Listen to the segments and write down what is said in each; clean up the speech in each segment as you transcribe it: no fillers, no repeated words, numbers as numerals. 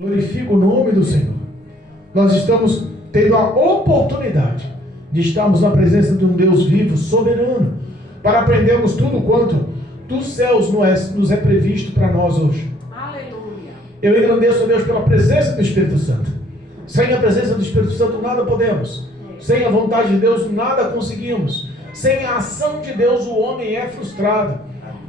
Glorifico o nome do Senhor. Nós estamos tendo a oportunidade de estarmos na presença de um Deus vivo, soberano, para aprendermos tudo quanto dos céus nos é previsto para nós hoje. Aleluia. Eu agradeço a Deus pela presença do Espírito Santo. Sem a presença do Espírito Santo nada podemos. Sem a vontade de Deus nada conseguimos. Sem a ação de Deus o homem é frustrado.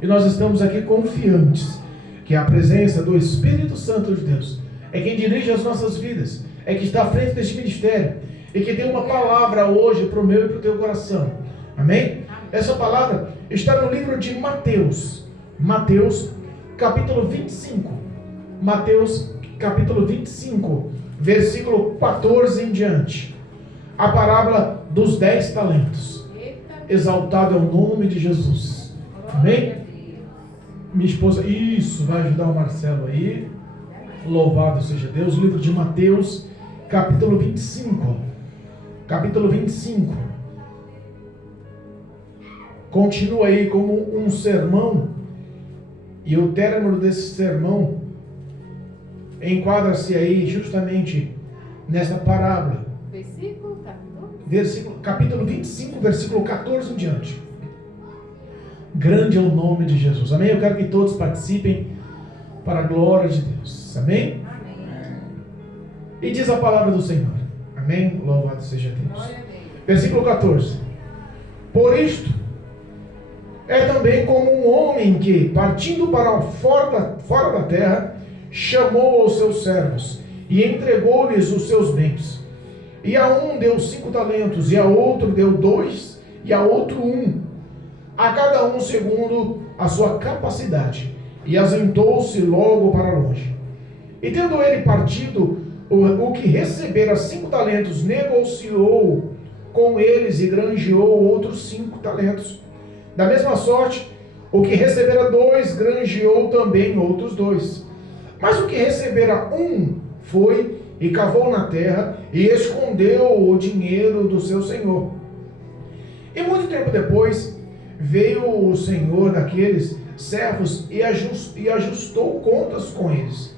E nós estamos aqui confiantes que a presença do Espírito Santo de Deus é quem dirige as nossas vidas, é que está à frente deste ministério e que tem uma palavra hoje para o meu e para o teu coração. Amém? Essa palavra está no livro de Mateus. Mateus, capítulo 25. Mateus, capítulo 25, versículo 14 em diante. A parábola dos 10 talentos. Exaltado é o nome de Jesus. Amém? Minha esposa, isso, vai ajudar o Marcelo aí. Louvado seja Deus. Livro de Mateus, capítulo 25. Capítulo 25. Continua aí como um sermão. E o término desse sermão enquadra-se aí justamente nessa parábola. Capítulo 25, versículo 14 em diante. Grande é o nome de Jesus. Amém? Eu quero que todos participem para a glória de Deus. Amém? Amém. E diz a palavra do Senhor. Amém? Louvado seja Deus. Versículo 14. Por isto, é também como um homem que, partindo para fora da terra, chamou os seus servos e entregou-lhes os seus bens. E a um deu 5 talentos, e a outro deu 2, e a outro 1, a cada um segundo a sua capacidade, e asentou-se logo para longe. E tendo ele partido, o que recebera 5 talentos, negociou com eles e granjeou outros 5 talentos. Da mesma sorte, o que recebera 2, granjeou também outros 2. Mas o que recebera 1, foi e cavou na terra e escondeu o dinheiro do seu senhor. E muito tempo depois, veio o senhor daqueles servos e ajustou contas com eles.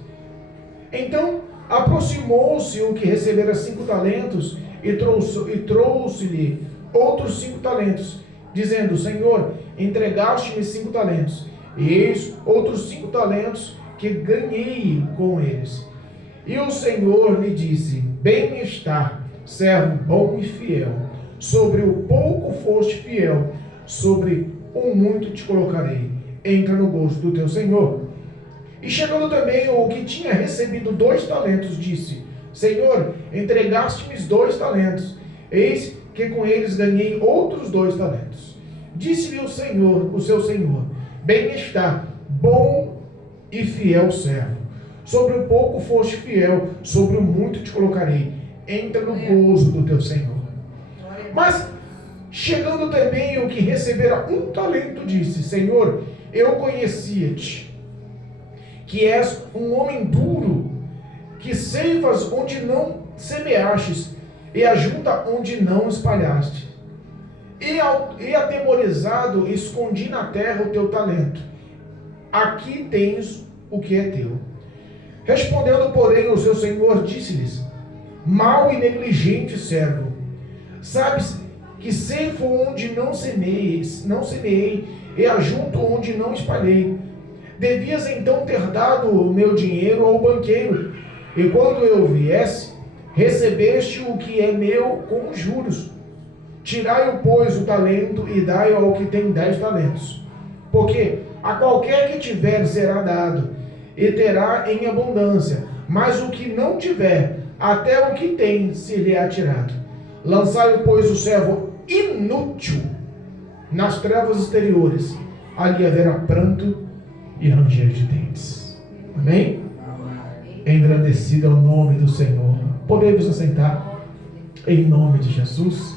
Então aproximou-se o que recebera 5 talentos e trouxe-lhe outros 5 talentos, dizendo: Senhor, entregaste-me 5 talentos, e eis outros 5 talentos que ganhei com eles. E o Senhor lhe disse: Bem está, servo bom e fiel. Sobre o pouco foste fiel, sobre o muito te colocarei. Entra no gozo do teu Senhor. E chegando também o que tinha recebido 2 talentos, disse: Senhor, entregaste-me 2 talentos. Eis que com eles ganhei outros 2 talentos. Disse-lhe o seu Senhor: Bem está, bom e fiel servo. Sobre o pouco foste fiel, sobre o muito te colocarei. Entra no gozo do teu Senhor. Mas, chegando também o que recebera 1 talento, disse: Senhor, eu conhecia-te, que és um homem duro, que ceifas onde não semeastes, e ajunta onde não espalhaste. E atemorizado, escondi na terra o teu talento. Aqui tens o que é teu. Respondendo, porém, o seu senhor, disse-lhes: Mau e negligente servo, sabes que ceifo onde não semeei, e ajunto onde não espalhei. Devias então ter dado o meu dinheiro ao banqueiro, e quando eu viesse, recebeste o que é meu com juros. Tirai-o, pois, o talento, e dai-o ao que tem 10 talentos. Porque a qualquer que tiver será dado, e terá em abundância, mas o que não tiver, até o que tem se lhe é tirado. Lançai-o, pois, o servo inútil nas trevas exteriores, ali haverá pranto e ranger de dentes. Amém? Engrandecido é o nome do Senhor. Podemos assentar em nome de Jesus.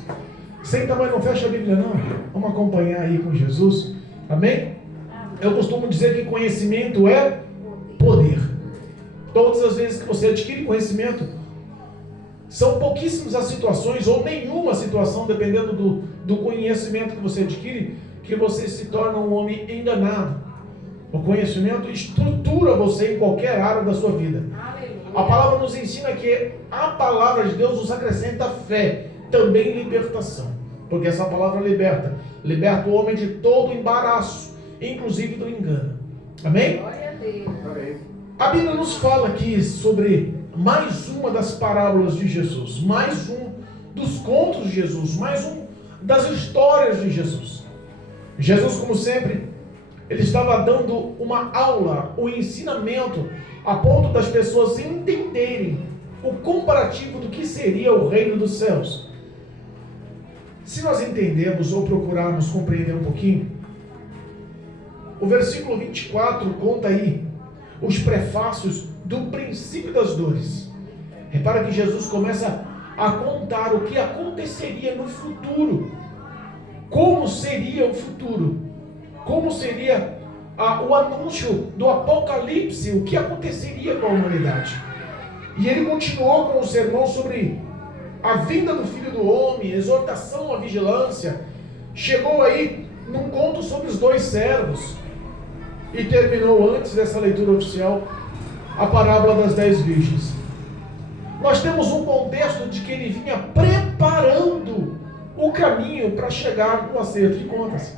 Senta, mas não fecha a Bíblia não. Vamos acompanhar aí com Jesus. Amém? Eu costumo dizer que conhecimento é poder. Todas as vezes que você adquire conhecimento, são pouquíssimas as situações, ou nenhuma situação, dependendo do conhecimento que você adquire, que você se torna um homem enganado. O conhecimento estrutura você em qualquer área da sua vida. A palavra nos ensina que a palavra de Deus nos acrescenta fé, também libertação. Porque essa palavra liberta o homem de todo embaraço, inclusive do engano. Amém? Glória a Deus. Amém. A Bíblia nos fala aqui sobre mais uma das parábolas de Jesus, mais um dos contos de Jesus, mais um das histórias de Jesus. Jesus, como sempre, ele estava dando uma aula, um ensinamento, a ponto das pessoas entenderem o comparativo do que seria o reino dos céus. Se nós entendermos ou procurarmos compreender um pouquinho, o versículo 24 conta aí os prefácios do princípio das dores. Repara que Jesus começa a contar o que aconteceria no futuro, como seria o futuro, como seria o anúncio do Apocalipse, o que aconteceria com a humanidade. E ele continuou com o sermão sobre a vinda do Filho do Homem, exortação à vigilância. Chegou aí num conto sobre os 2 servos e terminou, antes dessa leitura oficial, a parábola das 10 virgens. Nós temos um contexto de que ele vinha preparando o caminho para chegar no acerto de contas.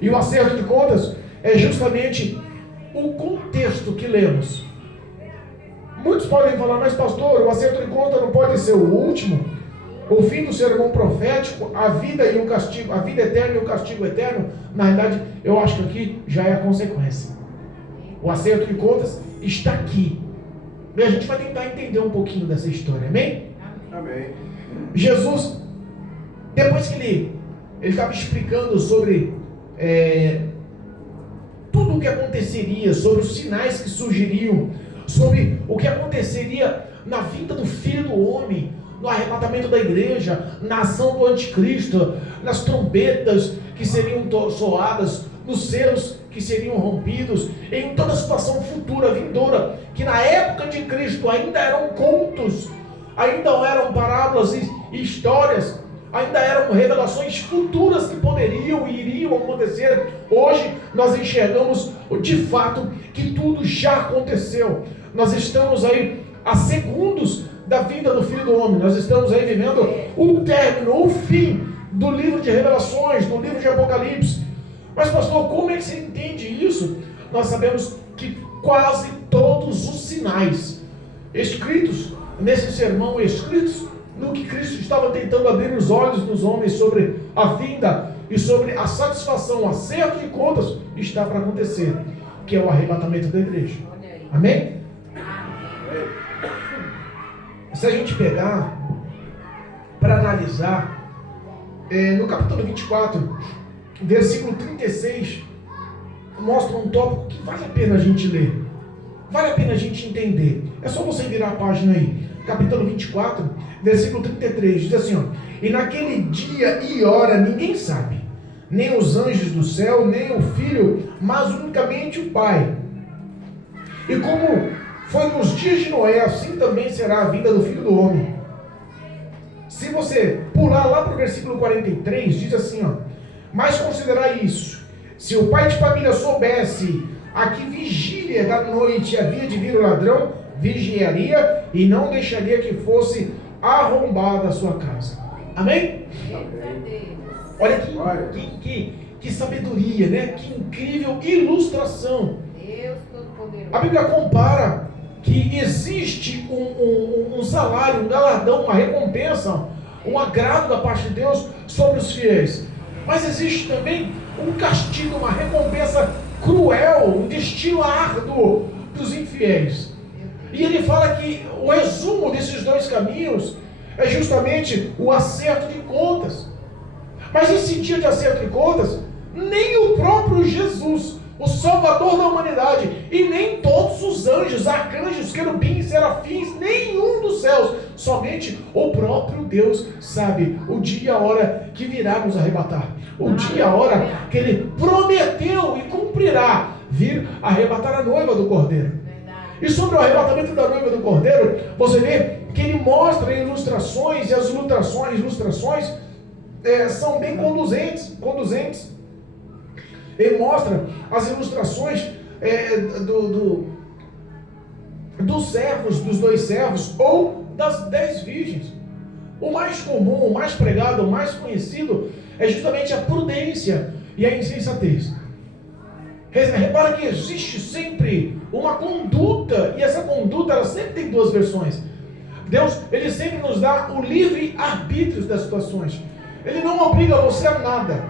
E o acerto de contas é justamente o contexto que lemos. Muitos podem falar, mas pastor, o acerto de contas não pode ser o último? O fim do sermão profético, a vida e o castigo, a vida eterna e o castigo eterno? Na realidade, eu acho que aqui já é a consequência. O acerto de contas está aqui. E a gente vai tentar entender um pouquinho dessa história, amém? Amém. Jesus, depois que ele estava explicando sobre tudo o que aconteceria, sobre os sinais que surgiriam, sobre o que aconteceria na vinda do Filho do Homem, no arrebatamento da igreja, na ação do anticristo, nas trombetas que seriam soadas, nos selos que seriam rompidos, em toda a situação futura, vindoura, que na época de Cristo ainda eram contos, ainda eram parábolas e histórias, ainda eram revelações futuras que poderiam e iriam acontecer. Hoje nós enxergamos de fato que tudo já aconteceu. Nós estamos aí a segundos da vinda do Filho do Homem. Nós estamos aí vivendo o término, o fim do livro de Revelações, do livro de Apocalipse. Mas pastor, como é que você entende isso? Nós sabemos que quase todos os sinais escritos nesse sermão, escritos no que Cristo estava tentando abrir os olhos dos homens sobre a vinda e sobre a satisfação, o acerto de contas, está para acontecer, que é o arrebatamento da igreja. Amém? Se a gente pegar para analisar, no capítulo 24, versículo 36, mostra um tópico que vale a pena a gente ler, vale a pena a gente entender. É só você virar a página aí, capítulo 24, versículo 33, diz assim, ó: e naquele dia e hora ninguém sabe, nem os anjos do céu, nem o Filho, mas unicamente o Pai. E como foi nos dias de Noé, assim também será a vinda do Filho do Homem. Se você pular lá para o versículo 43, diz assim, ó: mas considerai isso, se o pai de família soubesse a que vigília da noite havia de vir o ladrão, vigiaria e não deixaria que fosse arrombada a sua casa. Amém? Olha que sabedoria, né? Que incrível ilustração. A Bíblia compara que existe um salário, um galardão, uma recompensa, um agrado da parte de Deus sobre os fiéis. Mas existe também um castigo, uma recompensa cruel, um destino árduo dos infiéis. E ele fala que o resumo desses 2 caminhos é justamente o acerto de contas. Mas esse dia de acerto de contas, nem o próprio Jesus, o Salvador da humanidade, e nem todos os anjos, arcanjos, querubins, serafins, nenhum dos céus, somente o próprio Deus sabe o dia e a hora que virá nos arrebatar, o dia e a hora que Ele prometeu e cumprirá vir arrebatar a noiva do Cordeiro. E sobre o arrebatamento da noiva do Cordeiro, você vê que ele mostra ilustrações, e as ilustrações são bem conduzentes. Ele mostra as ilustrações dos servos, dos 2 servos, ou das 10 virgens. O mais comum, o mais pregado, o mais conhecido é justamente a prudência e a insensatez. Repara que existe sempre uma conduta, e essa conduta ela sempre tem 2 versões. Deus, ele sempre nos dá o livre arbítrio das situações. Ele não obriga você a nada.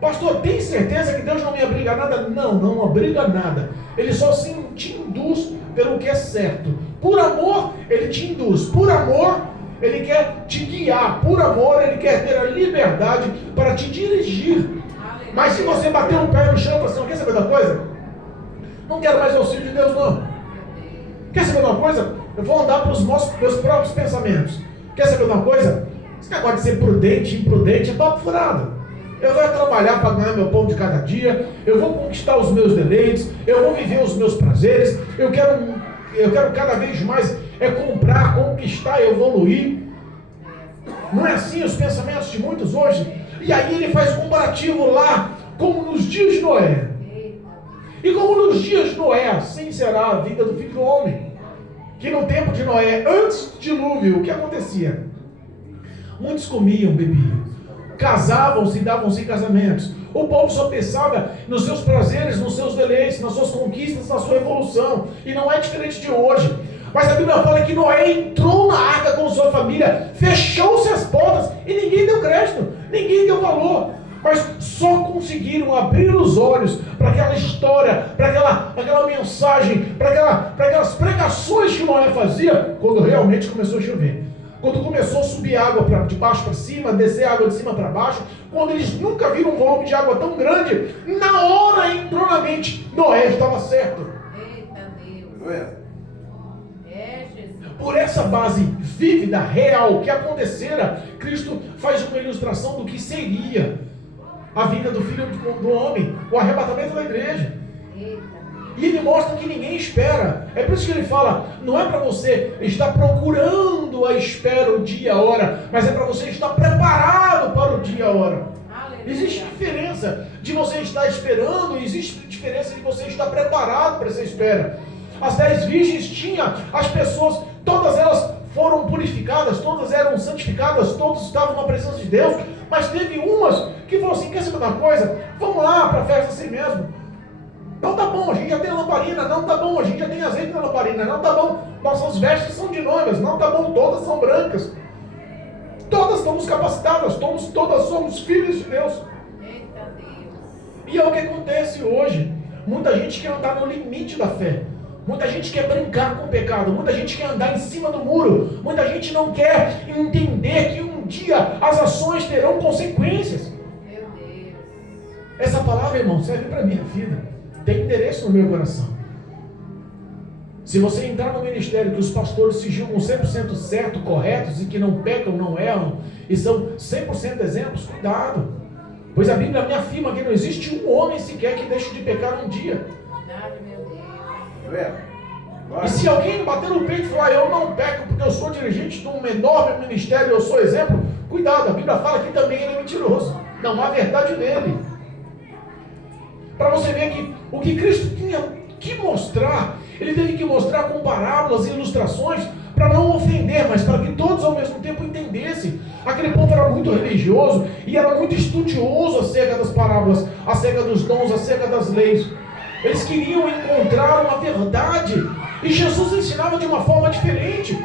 Pastor, tem certeza que Deus não me obriga a nada? Não, não obriga a nada. Ele só te induz pelo que é certo. Por amor, ele te induz. Por amor, ele quer te guiar. Por amor, ele quer ter a liberdade para te dirigir. Mas se você bater o pé no chão e falar assim, não quer saber de uma coisa? Não quero mais auxílio de Deus, não. Quer saber de uma coisa? Eu vou andar para os meus próprios pensamentos. Quer saber de uma coisa? Esse negócio de ser prudente, imprudente, é papo furado. Eu vou trabalhar para ganhar meu pão de cada dia, eu vou conquistar os meus deleites, eu vou viver os meus prazeres, eu quero cada vez mais comprar, conquistar, evoluir. Não é assim os pensamentos de muitos hoje? E aí ele faz um comparativo lá, como nos dias de Noé. E como nos dias de Noé, assim será a vida do Filho do Homem. Que no tempo de Noé, antes do dilúvio, o que acontecia? Muitos comiam, bebiam, casavam-se e davam-se em casamentos. O povo só pensava nos seus prazeres, nos seus deleites, nas suas conquistas, na sua evolução. E não é diferente de hoje. Mas a Bíblia fala que Noé entrou na arca com sua família, fechou-se as portas e ninguém deu crédito, ninguém deu valor. Mas só conseguiram abrir os olhos para aquela história, para aquela mensagem, para aquelas pregações que Noé fazia, quando realmente começou a chover. Quando começou a subir água de baixo para cima, descer água de cima para baixo, quando eles nunca viram um volume de água tão grande, na hora entrou na mente, Noé estava certo. Eita Deus. Por essa base vívida, real, que acontecera, Cristo faz uma ilustração do que seria a vinda do Filho do Homem, o arrebatamento da igreja. E ele mostra que ninguém espera. É por isso que ele fala, não é para você estar procurando a espera, o dia, a hora, mas é para você estar preparado para o dia, a hora. Existe diferença de você estar esperando, existe diferença de você estar preparado para essa espera. As 10 virgens tinham, as pessoas, todas elas foram purificadas, todas eram santificadas, todos estavam na presença de Deus, mas teve umas que falaram assim, quer saber uma coisa? Vamos lá para a festa assim mesmo. Não tá bom, a gente já tem lamparina, não tá bom, a gente já tem azeite na lamparina, não tá bom, nossas vestes são de noivas, não tá bom, todas são brancas. Todas estamos capacitadas, todas somos filhos de Deus. Eita Deus. E é o que acontece hoje. Muita gente quer andar no limite da fé. Muita gente quer brincar com o pecado. Muita gente quer andar em cima do muro. Muita gente não quer entender que um dia as ações terão consequências. Meu Deus. Essa palavra, irmão, serve para a minha vida. Tem endereço no meu coração. Se você entrar no ministério que os pastores se julgam 100% certo, corretos e que não pecam, não erram e são 100% exemplos, cuidado. Pois a Bíblia me afirma que não existe um homem sequer que deixe de pecar um dia. Verdade, meu Deus. E se alguém bater no peito e falar, eu não peco porque eu sou dirigente de um enorme ministério, eu sou exemplo, cuidado, a Bíblia fala que também ele é mentiroso. Não há verdade nele. Para você ver que o que Cristo tinha que mostrar, ele teve que mostrar com parábolas e ilustrações para não ofender, mas para que todos ao mesmo tempo entendessem. Aquele povo era muito religioso e era muito estudioso acerca das parábolas, acerca dos dons, acerca das leis. Eles queriam encontrar uma verdade e Jesus ensinava de uma forma diferente.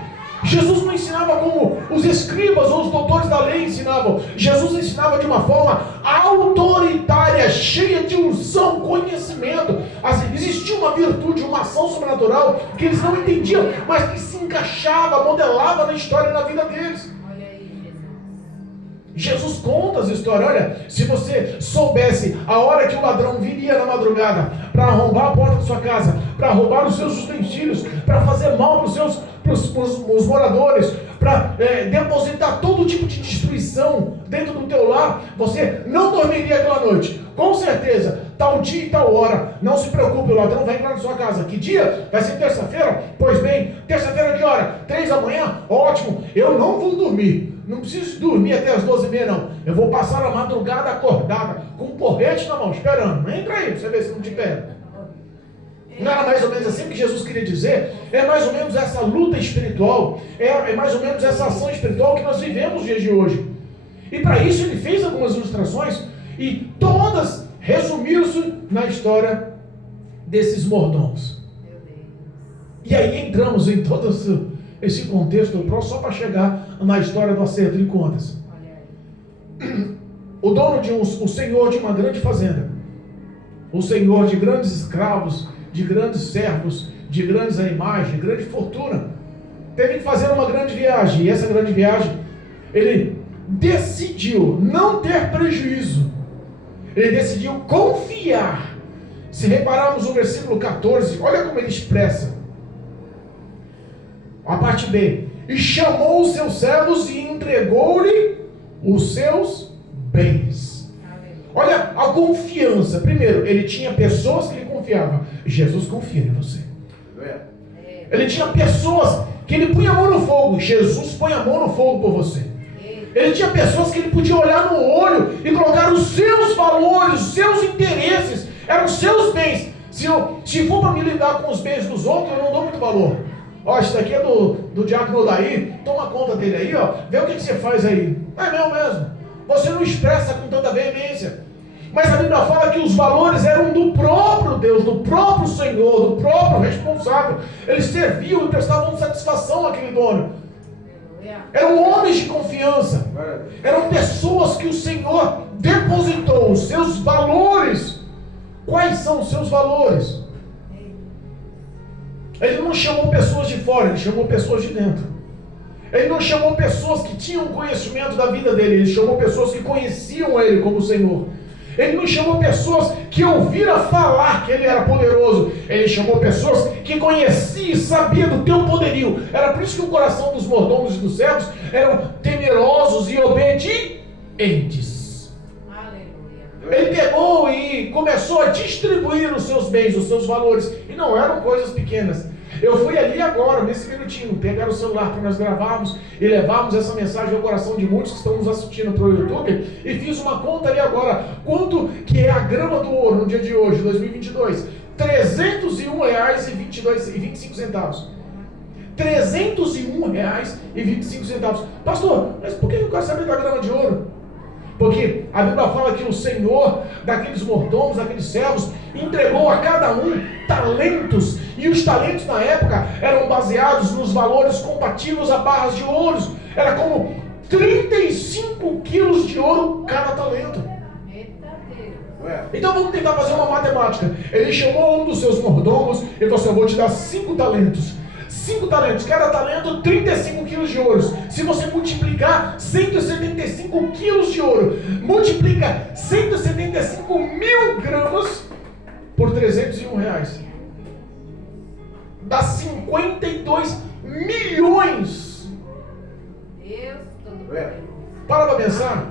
Jesus não ensinava como os escribas ou os doutores da lei ensinavam. Jesus ensinava de uma forma autoritária, cheia de unção, conhecimento. Existia uma virtude, uma ação sobrenatural que eles não entendiam, mas que se encaixava, modelava na história e na vida deles. Olha aí, Jesus conta as histórias. Olha, se você soubesse a hora que o ladrão viria na madrugada para arrombar a porta da sua casa, para roubar os seus utensílios, para fazer mal para os moradores, para depositar todo tipo de destruição dentro do teu lar, você não dormiria aquela noite. Com certeza, tal dia e tal hora, não se preocupe, o ladrão vai entrar na sua casa. Que dia? Vai ser terça-feira? Pois bem, terça-feira que hora? 3 da manhã? Ótimo, eu não vou dormir. Não preciso dormir até as 12h30 não. Eu vou passar a madrugada acordada, com um porrete na mão, esperando. Entra aí, pra você ver se não te pega. Não era mais ou menos assim que Jesus queria dizer? É mais ou menos essa luta espiritual, é mais ou menos essa ação espiritual que nós vivemos nos dias de hoje. E para isso ele fez algumas ilustrações, e todas resumiram-se na história desses mordomos. E aí entramos em todo esse contexto só para chegar na história do acerto de contas. O dono o senhor de uma grande fazenda, o senhor de grandes escravos, de grandes servos, de grandes animais, de grande fortuna, teve que fazer uma grande viagem. E essa grande viagem, ele decidiu não ter prejuízo. Ele decidiu confiar. Se repararmos no versículo 14, olha como ele expressa. A parte B. E chamou os seus servos e entregou-lhe os seus bens. Olha a confiança. Primeiro, ele tinha pessoas que lhe confiavam. Jesus confia em você. Ele tinha pessoas que ele punha a mão no fogo. Jesus põe a mão no fogo por você. Ele tinha pessoas que ele podia olhar no olho e colocar os seus valores, os seus interesses, eram os seus bens. Se for para me lidar com os bens dos outros, eu não dou muito valor. Ó, isso daqui é do diácono Daí, toma conta dele aí, ó, vê o que você faz aí. É meu mesmo. Você não expressa com tanta veemência. Mas a Bíblia fala que os valores eram do próprio Deus, do próprio Senhor, do próprio responsável. Eles serviam e prestavam satisfação àquele dono. Eram homens de confiança. Eram pessoas que o Senhor depositou os seus valores. Quais são os seus valores? Ele não chamou pessoas de fora, ele chamou pessoas de dentro. Ele não chamou pessoas que tinham conhecimento da vida dele, ele chamou pessoas que conheciam ele como Senhor. Ele não chamou pessoas que ouviram falar que ele era poderoso. Ele chamou pessoas que conheciam e sabiam do teu poderio. Era por isso que o coração dos mordomos e dos servos eram temerosos e obedientes. Aleluia. Ele pegou e começou a distribuir os seus bens, os seus valores. E não eram coisas pequenas. Eu fui ali agora, nesse minutinho, pegar o celular para nós gravarmos e levarmos essa mensagem ao coração de muitos que estão nos assistindo para o YouTube, e fiz uma conta ali agora, quanto que é a grama do ouro no dia de hoje, 2022? R$301,25. R$301,25. Pastor, mas por que eu quero saber da grama de ouro? Porque a Bíblia fala que o Senhor daqueles mordomos, daqueles servos, entregou a cada um talentos, e os talentos na época eram baseados nos valores compatíveis a barras de ouros. Era como 35 quilos de ouro cada talento. Então vamos tentar fazer uma matemática. Ele chamou um dos seus mordomos e falou assim: eu vou te dar 5 talentos. 5 talentos, cada talento 35 quilos de ouro. Se você multiplicar 175 quilos de ouro, multiplica 175 mil gramas por R$301. Dá 52 milhões. Para pensar.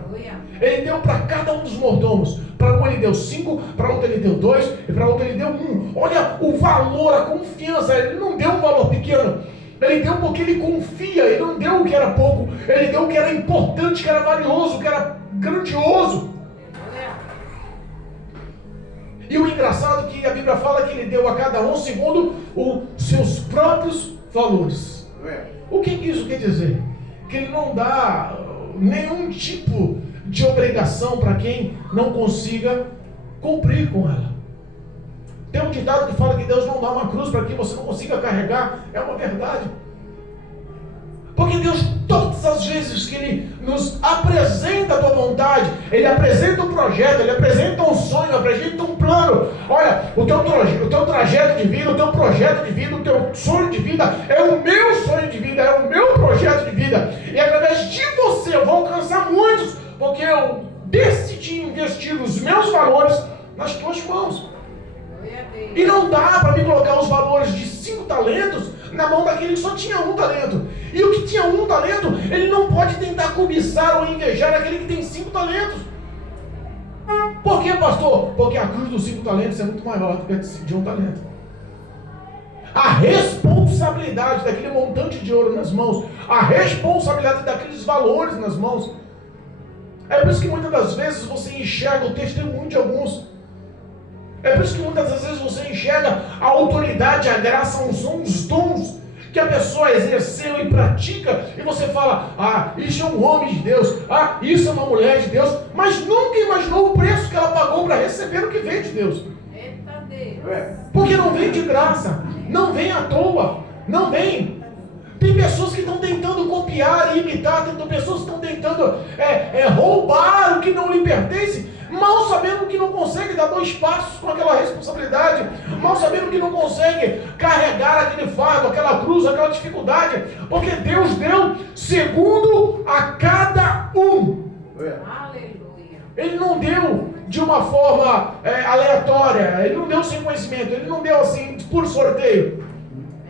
Ele deu para cada um dos mordomos. Para um ele deu 5, para outro ele deu 2, e para outro ele deu 1. Olha o valor, a confiança. Ele não deu um valor pequeno. Ele deu porque ele confia. Ele não deu o que era pouco. Ele deu o que era importante, que era valioso, que era grandioso. E o engraçado é que a Bíblia fala que ele deu a cada um segundo os seus próprios valores. O que isso quer dizer? Que ele não dá nenhum tipo de obrigação para quem não consiga cumprir com ela. Tem um ditado que fala que Deus não dá uma cruz para que você não consiga carregar. É uma verdade. Porque Deus, todas as vezes que Ele nos apresenta a tua vontade, Ele apresenta um projeto, Ele apresenta um sonho, apresenta um plano. Olha, o teu trajeto de vida, o teu projeto de vida, o teu sonho de vida é o meu sonho de vida, é o meu projeto de vida. E através de você eu vou alcançar muitos, porque eu decidi investir os meus valores nas tuas mãos. E não dá para me colocar os valores de 5 talentos na mão daquele que só tinha 1 talento. E o que tinha 1 talento, ele não pode tentar cobiçar ou invejar aquele que tem 5 talentos. Por que, pastor? Porque a cruz dos 5 talentos é muito maior do que a de 1 talento. A responsabilidade daquele montante de ouro nas mãos, a responsabilidade daqueles valores nas mãos. É por isso que muitas das vezes você enxerga o testemunho de alguns É por isso que muitas das vezes você enxerga a autoridade, a graça, a unção, os dons que a pessoa exerceu e pratica, e você fala, ah, isso é um homem de Deus, ah, isso é uma mulher de Deus, mas nunca imaginou o preço que ela pagou para receber o que veio de Deus. Eita Deus. Porque não vem de graça, não vem à toa, não vem. Tem pessoas que estão tentando copiar e imitar, tem pessoas que estão tentando roubar o que não lhe pertence, mal sabendo que não consegue dar 2 passos com aquela responsabilidade, mal sabendo que não consegue carregar aquele fardo, aquela cruz, aquela dificuldade, porque Deus deu segundo a cada um. Aleluia. Ele não deu de uma forma aleatória, ele não deu sem conhecimento, ele não deu assim por sorteio.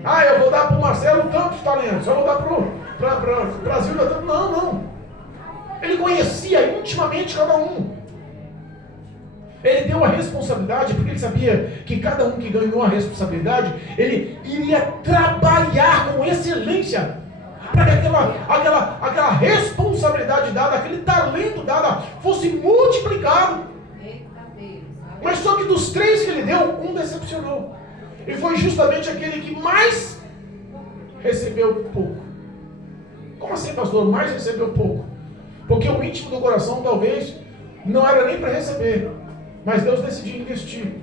Ah, eu vou dar para o Marcelo tantos talentos, eu vou dar para o Brasil tantos. Não. Ele conhecia intimamente cada um. Ele deu a responsabilidade, porque ele sabia que cada um que ganhou a responsabilidade, ele iria trabalhar com excelência, para que aquela responsabilidade dada, aquele talento dado, fosse multiplicado. Mas só que dos 3 que ele deu, um decepcionou. E foi justamente aquele que mais recebeu pouco. Como assim, pastor? Mais recebeu pouco? Porque o íntimo do coração talvez não era nem para receber, mas Deus decidiu investir.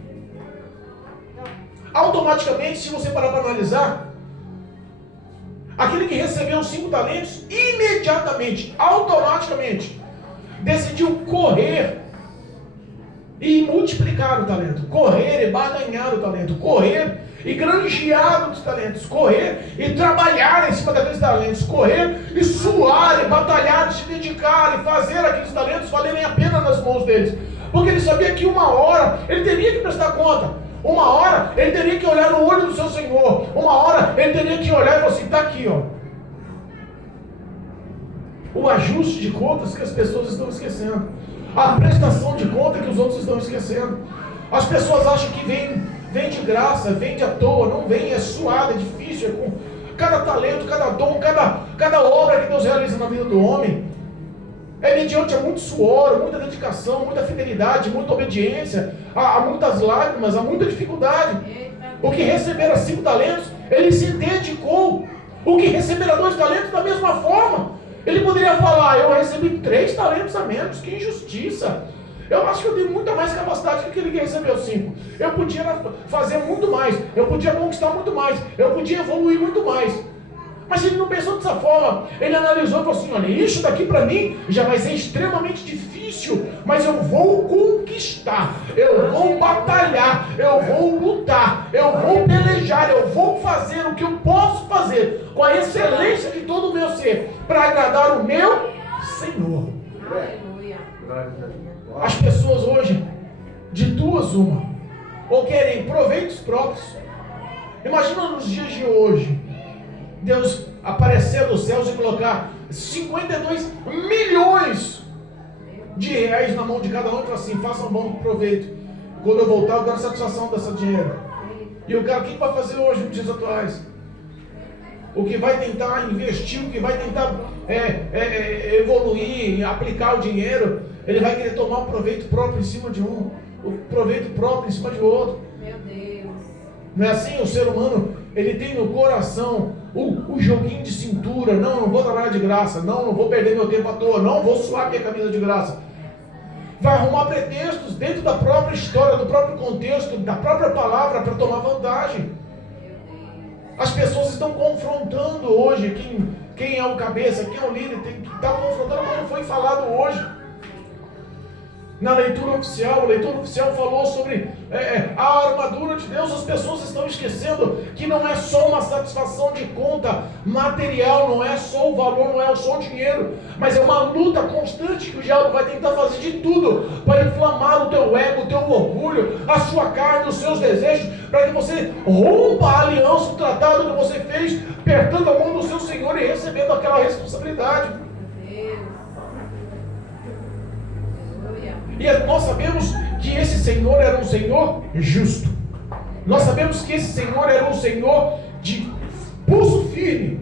Automaticamente, se você parar para analisar, aquele que recebeu os 5 talentos, imediatamente, automaticamente, decidiu correr e multiplicar o talento, correr e barganhar o talento, correr e granjear os talentos, correr e trabalhar em cima daqueles talentos, correr e suar e batalhar, se dedicar e fazer aqueles talentos valerem a pena nas mãos deles, porque ele sabia que uma hora ele teria que prestar conta, uma hora ele teria que olhar no olho do seu Senhor, uma hora ele teria que olhar e falar assim, está aqui, ó, o ajuste de contas que as pessoas estão esquecendo, a prestação de conta que os outros estão esquecendo. As pessoas acham que vem de graça, vem de à toa, não vem, é suado, é difícil, é com cada talento, cada dom, cada obra que Deus realiza na vida do homem. É mediante a muito suor, muita dedicação, muita fidelidade, muita obediência, há muitas lágrimas, há muita dificuldade. O que receberá 5 talentos, ele se dedicou. O que receberá 2 talentos, da mesma forma. Ele poderia falar, eu recebi 3 talentos a menos, que injustiça. Eu acho que eu tenho muita mais capacidade que aquele que recebeu 5. Eu podia fazer muito mais, eu podia conquistar muito mais, eu podia evoluir muito mais. Mas ele não pensou dessa forma, ele analisou e falou assim, olha, isso daqui para mim já vai ser extremamente difícil, mas eu vou conquistar, eu vou batalhar, eu vou lutar, eu vou pelejar, eu vou fazer o que eu posso fazer, com a excelência de todo o meu ser, para agradar o meu Senhor. Aleluia. As pessoas hoje, de 2 uma, ou querem proveitos próprios. Imagina nos dias de hoje, Deus aparecer dos céus e colocar 52 milhões de reais na mão de cada um e falar assim, faça um bom proveito. Quando eu voltar, eu quero satisfação dessa dinheiro. E o cara, o que vai fazer hoje nos dias atuais? O que vai tentar investir, o que vai tentar evoluir, aplicar o dinheiro, ele vai querer tomar um proveito próprio em cima de um, o proveito próprio em cima de outro. Meu Deus. Não é assim? O ser humano, ele tem no coração o joguinho de cintura, não vou trabalhar de graça, não vou perder meu tempo à toa, não vou suar minha camisa de graça. Vai arrumar pretextos dentro da própria história, do próprio contexto, da própria palavra para tomar vantagem. As pessoas estão confrontando hoje quem é o cabeça, quem é o líder, está confrontando como foi falado hoje. Na leitura oficial, o leitor oficial falou sobre a armadura de Deus. As pessoas estão esquecendo que não é só uma satisfação de conta material, não é só o valor, não é só o dinheiro, mas é uma luta constante que o diabo vai tentar fazer de tudo para inflamar o teu ego, o teu orgulho, a sua carne, os seus desejos, para que você rompa a aliança, o tratado que você fez, apertando a mão do seu Senhor e recebendo aquela responsabilidade. E nós sabemos que esse Senhor era um Senhor justo. Nós sabemos que esse Senhor era um Senhor de pulso firme.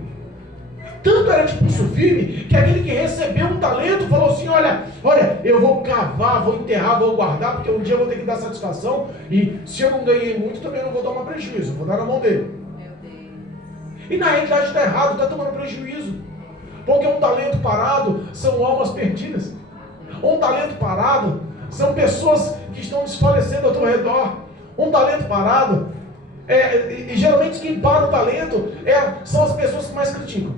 Tanto era de pulso firme que aquele que recebeu um talento falou assim, olha, Olha, eu vou cavar, vou enterrar, vou guardar, porque um dia eu vou ter que dar satisfação. E se eu não ganhei muito, também não vou dar um prejuízo, vou dar na mão dele. Meu Deus. E na realidade está errado, está tomando prejuízo. Porque um talento parado são almas perdidas. Um talento parado são pessoas que estão desfalecendo ao teu redor. Um talento parado, e geralmente quem para o talento são as pessoas que mais criticam.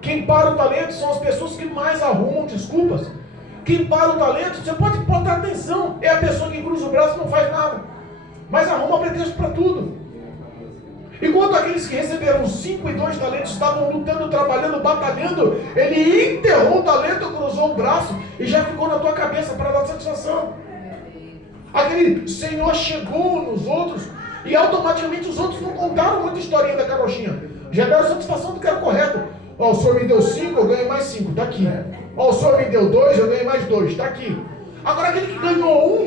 Quem para o talento são as pessoas que mais arrumam desculpas. Quem para o talento, você pode prestar atenção, é a pessoa que cruza o braço e não faz nada, mas arruma pretexto para tudo. Enquanto aqueles que receberam 5 e 2 talentos estavam lutando, trabalhando, batalhando, ele enterrou o talento, cruzou o braço e já ficou na tua cabeça para dar satisfação. Aquele senhor chegou nos outros e automaticamente os outros não contaram muita historinha da carochinha. Já deram satisfação do que era correto. Ó, o senhor me deu 5, eu ganhei mais 5, está aqui. Ó, o senhor me deu 2, eu ganhei mais 2, está aqui. Agora aquele que ganhou 1,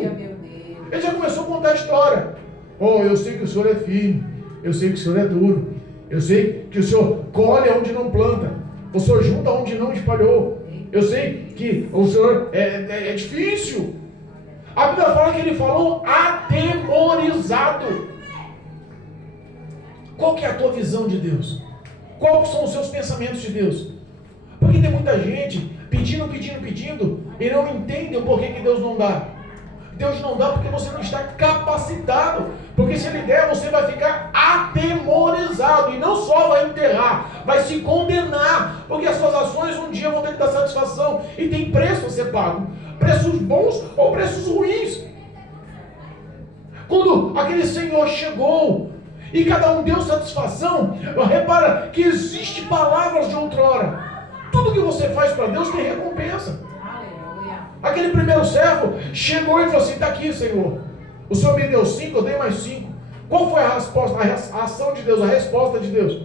ele já começou a contar a história. Ó, eu sei que o senhor é firme. Eu sei que o senhor é duro. Eu sei que o senhor colhe onde não planta. O senhor junta onde não espalhou. Eu sei que o senhor é difícil. A Bíblia fala que ele falou atemorizado. Qual que é a tua visão de Deus? Quais são os seus pensamentos de Deus? Porque tem muita gente pedindo e não entende o porquê que Deus não dá. Deus não dá porque você não está capacitado. Porque se Ele der, você vai ficar atemorizado. E não só vai enterrar, vai se condenar. Porque as suas ações um dia vão ter que dar satisfação. E tem preço a ser pago. Preços bons ou preços ruins. Quando aquele Senhor chegou e cada um deu satisfação, repara que existe palavras de outrora. Tudo que você faz para Deus tem recompensa. Aquele primeiro servo chegou e falou assim: está aqui, Senhor. O Senhor me deu 5, eu dei mais 5. Qual foi a resposta, a ação de Deus, a resposta de Deus?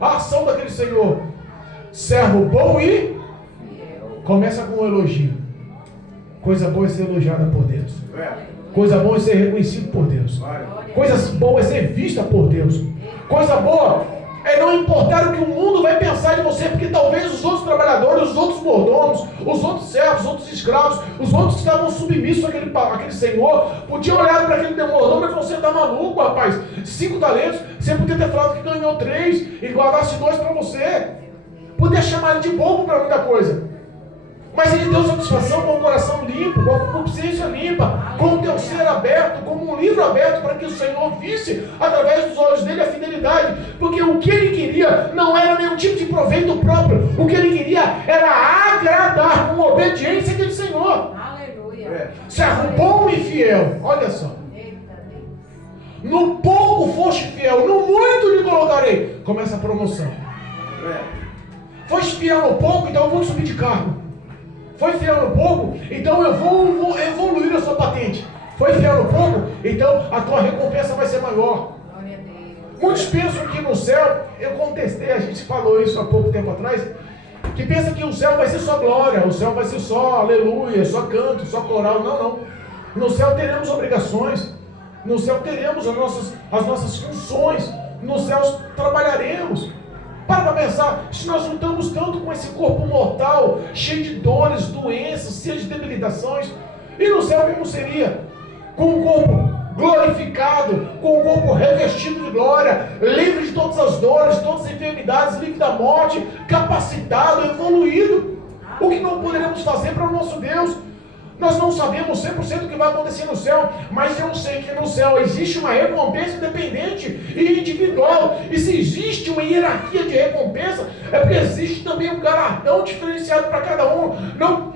A ação daquele Senhor: servo bom e começa com um elogio. Coisa boa é ser elogiada por Deus. Coisa boa é ser reconhecido por Deus. Coisa boa é ser vista por Deus. Coisa boa é não importar o que o mundo vai pensar de você, porque talvez os outros trabalhadores, os outros mordomos, os outros servos, os outros escravos, os outros que estavam submissos àquele senhor, podiam olhar para aquele mordomo e falar: você está maluco, rapaz, 5 talentos, você podia ter falado que ganhou 3 e guardasse 2 para você. Podia chamar ele de bobo para muita coisa. Mas ele deu satisfação com o coração limpo, com a consciência limpa, com o teu ser aberto, como um livro aberto, para que o Senhor visse, através dos olhos dele, a fidelidade. Porque o que ele queria não era nenhum tipo de proveito próprio. O que ele queria era agradar com obediência aquele Senhor. Aleluia. Servo bom e fiel. Olha só. No pouco foste fiel, no muito lhe colocarei. Começa a promoção. Foste fiel no pouco, então eu vou subir de cargo. Foi fiel no pouco, então eu vou evoluir a sua patente. Foi fiel no pouco, então a tua recompensa vai ser maior. Muitos pensam que no céu, eu contestei, a gente falou isso há pouco tempo atrás, que pensa que o céu vai ser só glória, o céu vai ser só aleluia, só canto, só coral. Não, não. No céu teremos obrigações, no céu teremos as nossas funções, no céu trabalharemos. Para pensar, se nós lutamos tanto com esse corpo mortal, cheio de dores, doenças, cheio de debilitações, e no céu como seria? Com o corpo glorificado, com o corpo revestido de glória, livre de todas as dores, todas as enfermidades, livre da morte, capacitado, evoluído. O que não poderemos fazer para o nosso Deus? Nós não sabemos 100% o que vai acontecer no céu, mas eu sei que no céu existe uma recompensa independente e individual. E se existe uma hierarquia de recompensa, é porque existe também um galardão diferenciado para cada um.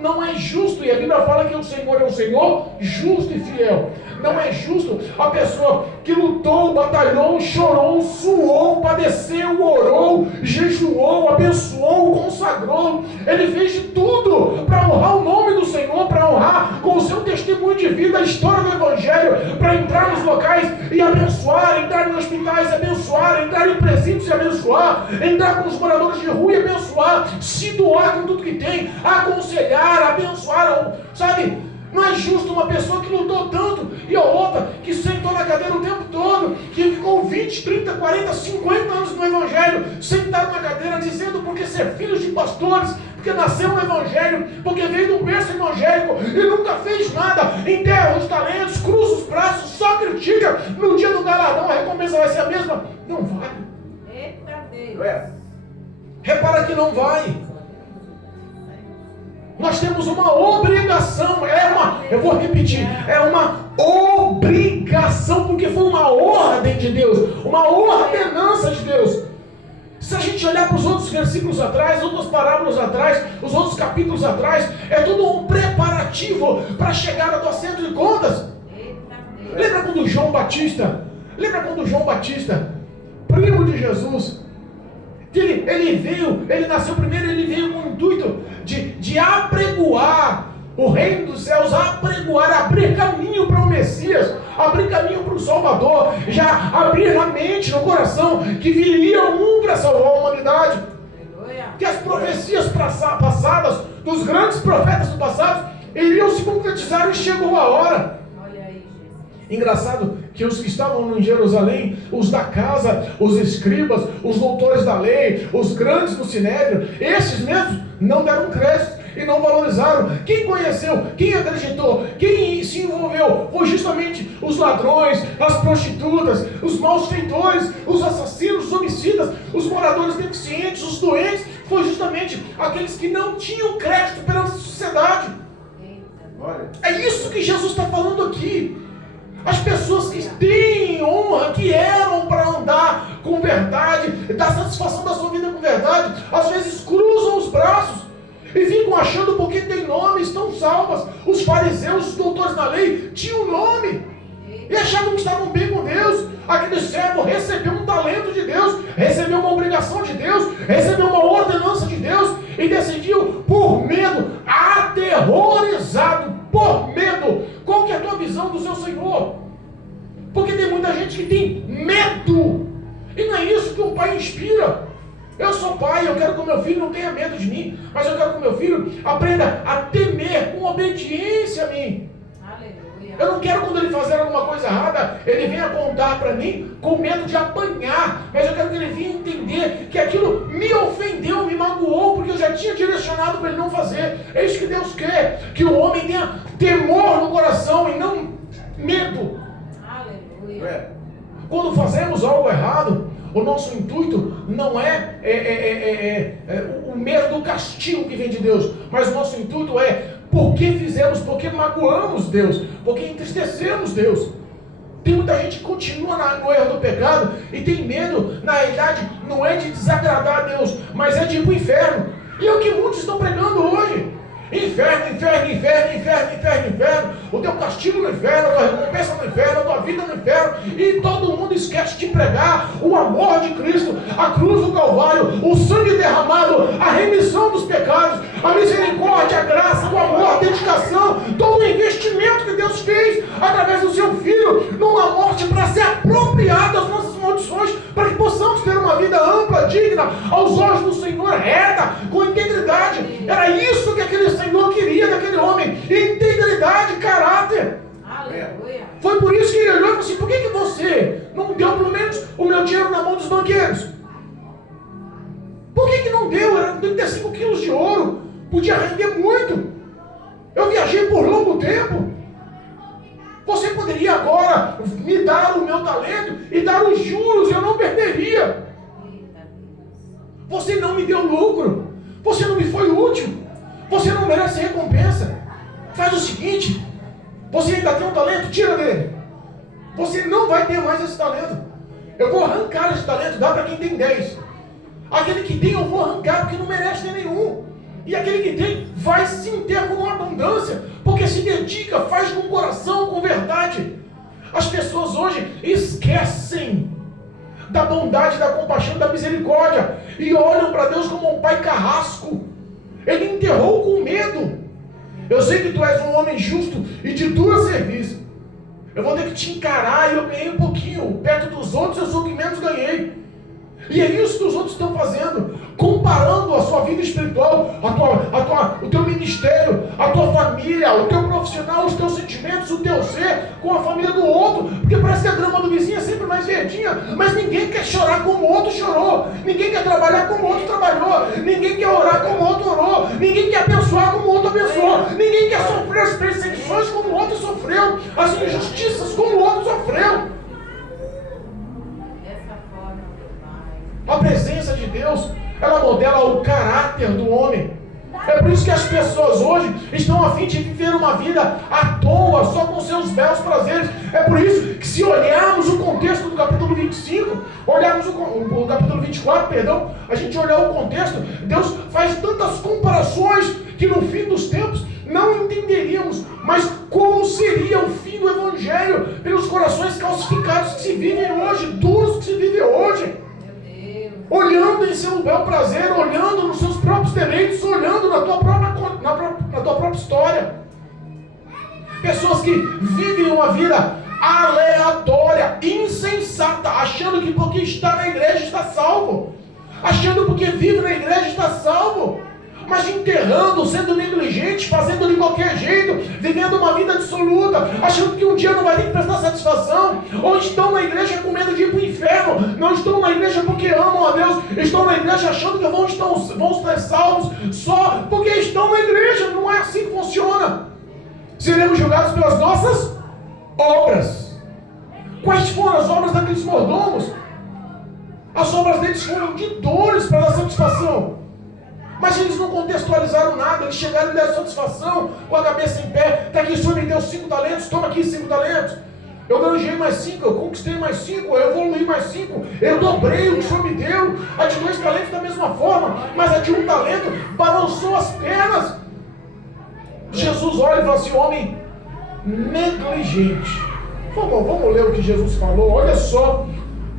Não é justo, e a Bíblia fala que o Senhor é um Senhor justo e fiel. Não é justo a pessoa que lutou, batalhou, chorou, suou, padeceu, orou, jejuou, abençoou, consagrou. Ele fez de tudo para honrar o nome do Senhor, para honrar com o seu testemunho de vida a história do Evangelho, para entrar nos locais e abençoar, entrar em hospitais e abençoar, entrar em presídios e abençoar, entrar com os moradores de rua e abençoar, se doar com tudo que tem, aconselhar, abençoar, sabe? Não é justo uma pessoa que lutou tanto e a outra que sentou na cadeira o tempo todo, que ficou 20, 30, 40, 50 anos no Evangelho, sentado na cadeira, dizendo porque ser filhos de pastores, porque nasceu no Evangelho, porque veio do berço evangélico e nunca fez nada, enterra os talentos, cruza os braços, só critica, no dia do galardão a recompensa vai ser a mesma? Não vai. Eita Deus. Repara que não vai. Nós temos uma obrigação, eu vou repetir, é uma obrigação, porque foi uma ordem de Deus, uma ordenança de Deus. Se a gente olhar para os outros versículos atrás, outras parábolas atrás, os outros capítulos atrás, é tudo um preparativo para a chegada do assento de contas. Lembra quando João Batista, primo de Jesus, ele nasceu primeiro, ele veio com o intuito de apregoar o reino dos céus, abrir caminho para o Messias, abrir caminho para o Salvador, já abrir na mente, no coração, que viria um para salvar a humanidade. Que as profecias passadas, dos grandes profetas do passado, iriam se concretizar e chegou a hora. Engraçado que os que estavam em Jerusalém, os da casa, os escribas, os doutores da lei, os grandes do sinédrio, esses mesmos não deram crédito e não valorizaram. Quem conheceu, quem acreditou, quem se envolveu, foi justamente os ladrões, as prostitutas, os malfeitores, os assassinos, os homicidas, os moradores deficientes, os doentes, foi justamente aqueles que não tinham crédito perante a sociedade. É isso que Jesus está falando aqui. As pessoas que têm honra, que eram para andar com verdade, dar satisfação da sua vida com verdade, às vezes cruzam os braços e ficam achando porque tem nome, estão salvas. Os fariseus, os doutores da lei, tinham nome e achavam que estavam bem com Deus. Aquele servo recebeu um talento de Deus, recebeu uma obrigação de Deus, recebeu uma ordenança de Deus e decidiu por medo, aterrorizado, por medo. Qual que é a tua visão do seu Senhor? Porque tem muita gente que tem medo, e não é isso que um pai inspira. Eu sou pai, eu quero que o meu filho não tenha medo de mim, mas eu quero que o meu filho aprenda a temer com obediência a mim. Aleluia. Eu não quero, quando ele fazer alguma coisa errada, ele venha contar para mim com medo de apanhar, mas eu quero que ele venha entender que aquilo me ofendeu, me magoou, porque eu já tinha direcionado para ele não fazer. É isso que Deus quer, que o homem tenha temor no coração e não medo. Aleluia. Quando fazemos algo errado, o nosso intuito não é o medo do castigo que vem de Deus, mas o nosso intuito é porque fizemos, porque magoamos Deus, porque entristecemos Deus. Tem muita gente que continua no erro do pecado e tem medo, na realidade, não é de desagradar a Deus, mas é de ir para o inferno. E é o que muitos estão pregando hoje. Inferno, inferno, inferno, inferno, inferno, inferno. O teu castigo no inferno, a tua recompensa no inferno, a tua vida no inferno. E todo mundo esquece de pregar o amor de Cristo, a cruz do Calvário, o sangue derramado, a remissão dos pecados, a misericórdia, a graça, o amor, a dedicação, todo o investimento que Deus fez através do seu Filho numa morte para se apropriar das nossas maldições, para que possamos ter uma vida ampla, digna, aos olhos do Senhor, reta, com integridade. Era isso que aquele Senhor queria daquele homem: integridade, caráter. Aleluia. Foi por isso que ele olhou e falou assim: por que você não deu pelo menos o meu dinheiro na mão dos banqueiros? Por que não deu? Era 35 quilos de ouro, podia render muito. Eu viajei por longo tempo. Você poderia agora me dar o meu talento e dar os juros, eu não perderia. Você não me deu lucro, você não me foi útil, você não merece recompensa. Faz o seguinte: você ainda tem um talento, tira dele. Você não vai ter mais esse talento. Eu vou arrancar esse talento, dá para quem tem 10. Aquele que tem eu vou arrancar porque não merece ter nenhum. E aquele que tem vai sim ter com abundância, porque se dedica, faz com coração, com verdade. As pessoas hoje esquecem da bondade, da compaixão, da misericórdia e olham para Deus como um pai carrasco. Ele enterrou com medo. Eu sei que tu és um homem justo e de tua serviço. Eu vou ter que te encarar e eu ganhei um pouquinho. Perto dos outros eu sou o que menos ganhei. E é isso que os outros estão fazendo, comparando a sua vida espiritual, o teu ministério, a tua família, o teu profissional, os teus sentimentos, o teu ser com a família do outro, porque parece que a grama do vizinho é sempre mais verdinha, mas ninguém quer chorar como o outro chorou, ninguém quer trabalhar como o outro trabalhou, ninguém quer orar como o outro orou, o caráter do homem. É por isso que as pessoas hoje estão a fim de viver uma vida à toa, só com seus belos prazeres. É por isso que, se olharmos o contexto do capítulo 25, olharmos o capítulo 24, perdão, a gente olhar o contexto, Deus faz tantas comparações que no fim dos tempos não entenderíamos, mas como seria o fim do Evangelho pelos corações calcificados que se vivem hoje, duros que se vivem hoje. Olhando em seu bel prazer, olhando nos seus próprios deleites, olhando na tua própria história. Pessoas que vivem uma vida aleatória, insensata, achando que porque está na igreja está salvo, achando porque vive na igreja está salvo, mas enterrando, sendo negligente, fazendo de qualquer jeito, vivendo uma vida dissoluta, achando que um dia não vai ter que prestar satisfação, ou estão na igreja com medo de ir para o inferno, não estão na igreja porque amam a Deus, estão na igreja achando que vão estar salvos só porque estão na igreja. Não é assim que funciona. Seremos julgados pelas nossas obras. Quais foram as obras daqueles mordomos? As obras deles foram de dores para dar satisfação. Mas eles não contextualizaram nada, eles chegaram e deram satisfação, com a cabeça em pé. Está aqui, o Senhor me deu 5 talentos, toma aqui 5 talentos. Eu granjei mais 5, eu conquistei mais 5, eu evoluí mais 5, eu dobrei o que o Senhor me deu. A de 2 talentos da mesma forma, mas a de 1 talento balançou as pernas. Jesus olha e fala assim: homem negligente. Vamos ler o que Jesus falou. Olha só